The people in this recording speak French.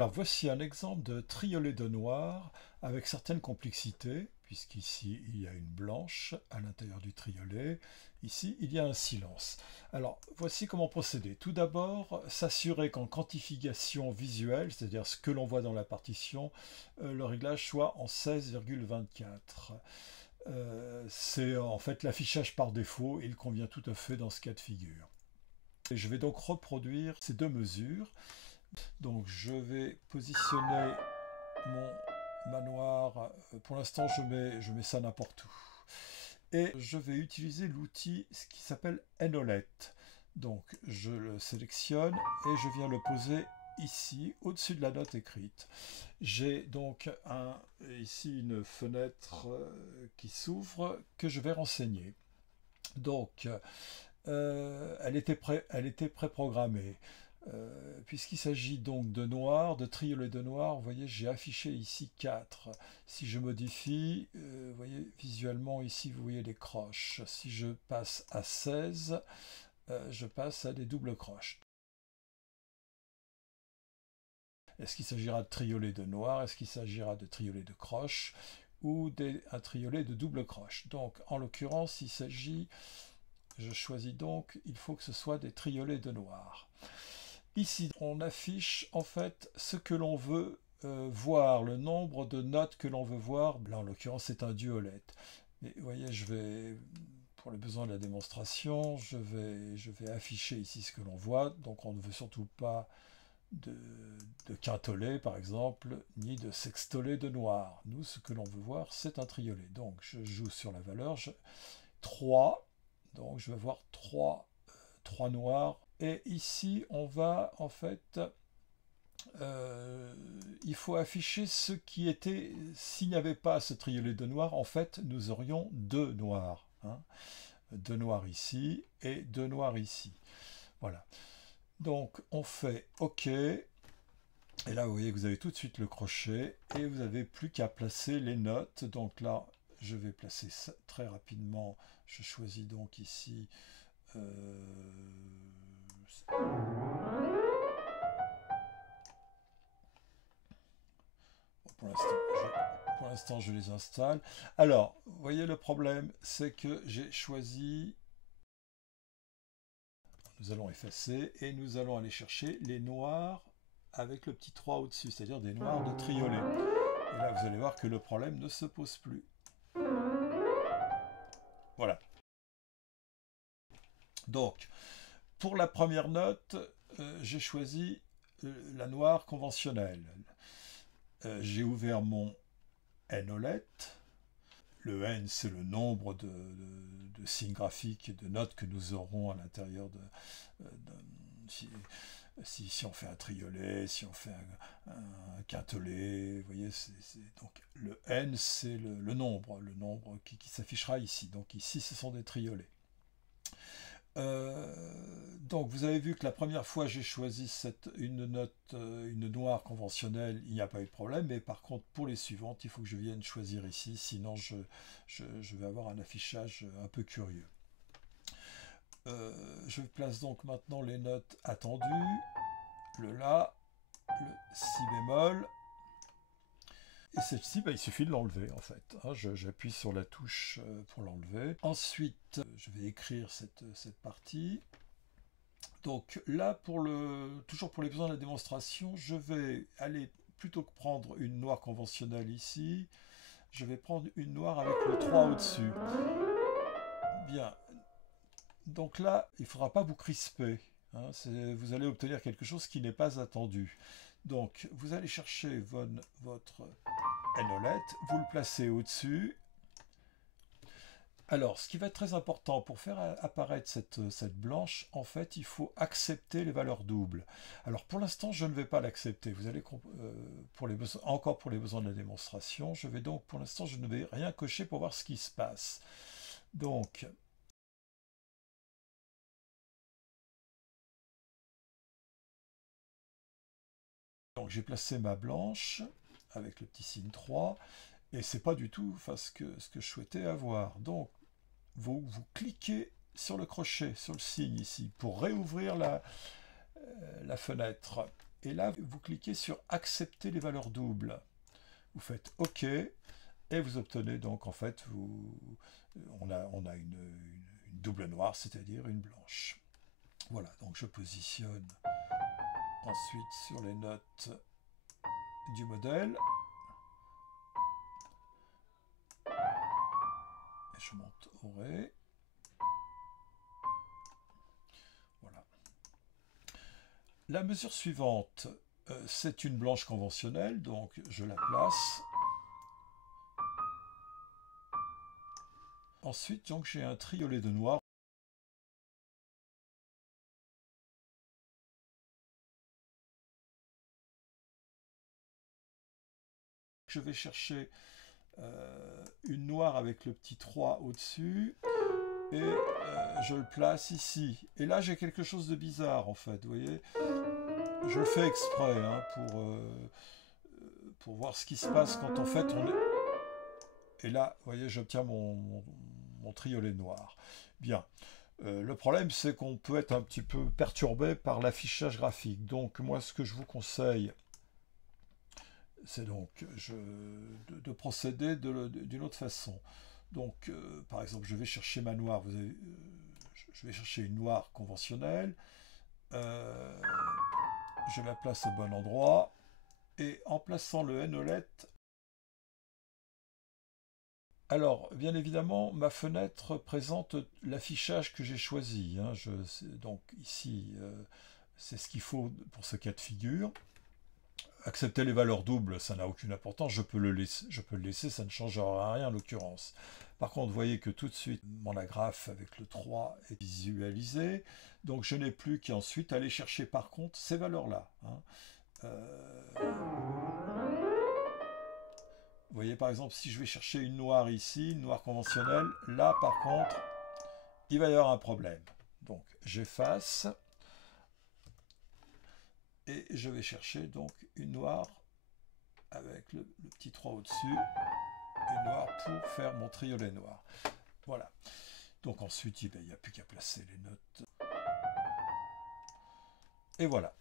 Alors voici un exemple de triolet de noir avec certaines complexités, puisqu'ici il y a une blanche à l'intérieur du triolet, ici il y a un silence. Alors voici comment procéder. Tout d'abord, s'assurer qu'en quantification visuelle, c'est-à-dire ce que l'on voit dans la partition, le réglage soit en 16,24. C'est en fait l'affichage par défaut, il convient tout à fait dans ce cas de figure. Et je vais donc reproduire ces deux mesures. Donc je vais positionner mon manoir. Pour l'instant, je mets ça n'importe où. Et je vais utiliser l'outil qui s'appelle Enolet. Donc je le sélectionne et je viens le poser ici, au-dessus de la note écrite. J'ai donc ici une fenêtre qui s'ouvre que je vais renseigner. Donc, elle était préprogrammée. Puisqu'il s'agit donc de noir, de triolet de noir, vous voyez, j'ai affiché ici 4. Si je modifie, vous voyez, visuellement ici, vous voyez les croches. Si je passe à 16, je passe à des doubles croches. Est-ce qu'il s'agira de triolet de noir? Est-ce qu'il s'agira de triolet de croche? Ou un triolet de double croche? Donc, en l'occurrence, il s'agit... Je choisis donc, il faut que ce soit des triolets de noir. Ici, on affiche en fait ce que l'on veut voir, le nombre de notes que l'on veut voir. Là, en l'occurrence, c'est un duolet. Mais vous voyez, pour les besoins de la démonstration, je vais afficher ici ce que l'on voit. Donc, on ne veut surtout pas de quintolet, par exemple, ni de sextolet de noir. Nous, ce que l'on veut voir, c'est un triolet. Donc, je joue sur la valeur. 3. Donc, je vais voir 3 noirs. Et ici, on va en fait, il faut afficher ce qui était, s'il n'y avait pas ce triolet de noir, en fait, nous aurions 2 noirs. Hein, 2 noirs ici et 2 noirs ici. Voilà. Donc, on fait OK. Et là, vous voyez que vous avez tout de suite le crochet et vous n'avez plus qu'à placer les notes. Donc là, je vais placer ça très rapidement. Je choisis donc ici... Pour l'instant, je les installe. Alors, vous voyez, le problème, c'est que j'ai choisi... Nous allons effacer et nous allons aller chercher les noirs avec le petit 3 au-dessus, c'est-à-dire des noirs de triolet. Et là, vous allez voir que le problème ne se pose plus. Voilà. Donc, pour la première note, j'ai choisi la noire conventionnelle. J'ai ouvert mon Enolet. Le n, c'est le nombre de signes graphiques, de notes que nous aurons à l'intérieur si on fait un triolet, si on fait un quintolet, vous voyez, donc le n, c'est le nombre qui s'affichera ici. Donc ici, ce sont des triolets. Donc vous avez vu que la première fois j'ai choisi une noire conventionnelle, il n'y a pas eu de problème, mais par contre pour les suivantes il faut que je vienne choisir ici, sinon je vais avoir un affichage un peu curieux. Je place donc maintenant les notes attendues, le La, le Si bémol, et celle-ci, il suffit de l'enlever en fait. Hein, j'appuie sur la touche pour l'enlever. Ensuite, je vais écrire cette partie. Donc là, toujours pour les besoins de la démonstration, je vais aller, plutôt que prendre une noire conventionnelle ici, je vais prendre une noire avec le 3 au-dessus. Bien. Donc là, il ne faudra pas vous crisper. Hein, vous allez obtenir quelque chose qui n'est pas attendu. Donc, vous allez chercher votre Enolet, vous le placez au-dessus. Alors, ce qui va être très important pour faire apparaître cette blanche, en fait, il faut accepter les valeurs doubles. Alors, pour l'instant, je ne vais pas l'accepter. Vous allez encore pour les besoins de la démonstration, je vais donc, pour l'instant, je ne vais rien cocher pour voir ce qui se passe. Donc, j'ai placé ma blanche avec le petit signe 3 et c'est pas du tout ce que je souhaitais avoir. Donc vous cliquez sur le crochet, sur le signe ici, pour réouvrir la fenêtre. Et là, vous cliquez sur accepter les valeurs doubles. Vous faites OK et vous obtenez donc en fait, on a une double noire, c'est-à-dire une blanche. Voilà, donc je positionne ensuite sur les notes du modèle. Et je monte au Ré. Voilà. La mesure suivante, c'est une blanche conventionnelle, donc je la place. Ensuite, donc, j'ai un triolet de noir. Je vais chercher une noire avec le petit 3 au-dessus et je le place ici. Et là, j'ai quelque chose de bizarre en fait, vous voyez. Je le fais exprès hein, pour voir ce qui se passe quand en fait on est... Et là, vous voyez, j'obtiens mon triolet noir. Bien. Le problème, c'est qu'on peut être un petit peu perturbé par l'affichage graphique. Donc, moi, ce que je vous conseille, c'est donc de procéder d'une autre façon. Donc, par exemple, je vais chercher ma noire. Je vais chercher une noire conventionnelle. Je la place au bon endroit. Et en plaçant le N-OLED, alors, bien évidemment, ma fenêtre présente l'affichage que j'ai choisi. Hein. Donc ici, c'est ce qu'il faut pour ce cas de figure. Accepter les valeurs doubles, ça n'a aucune importance. Je peux le laisser, ça ne changera rien en l'occurrence. Par contre, vous voyez que tout de suite, mon agrafe avec le 3 est visualisé. Donc je n'ai plus qu'ensuite aller chercher par contre ces valeurs-là. Hein. Vous voyez par exemple, si je vais chercher une noire ici, une noire conventionnelle, là par contre, il va y avoir un problème. Donc j'efface et je vais chercher donc une noire avec le petit 3 au-dessus, une noire pour faire mon triolet noir. Voilà. Donc ensuite, il n'y a plus qu'à placer les notes. Et voilà.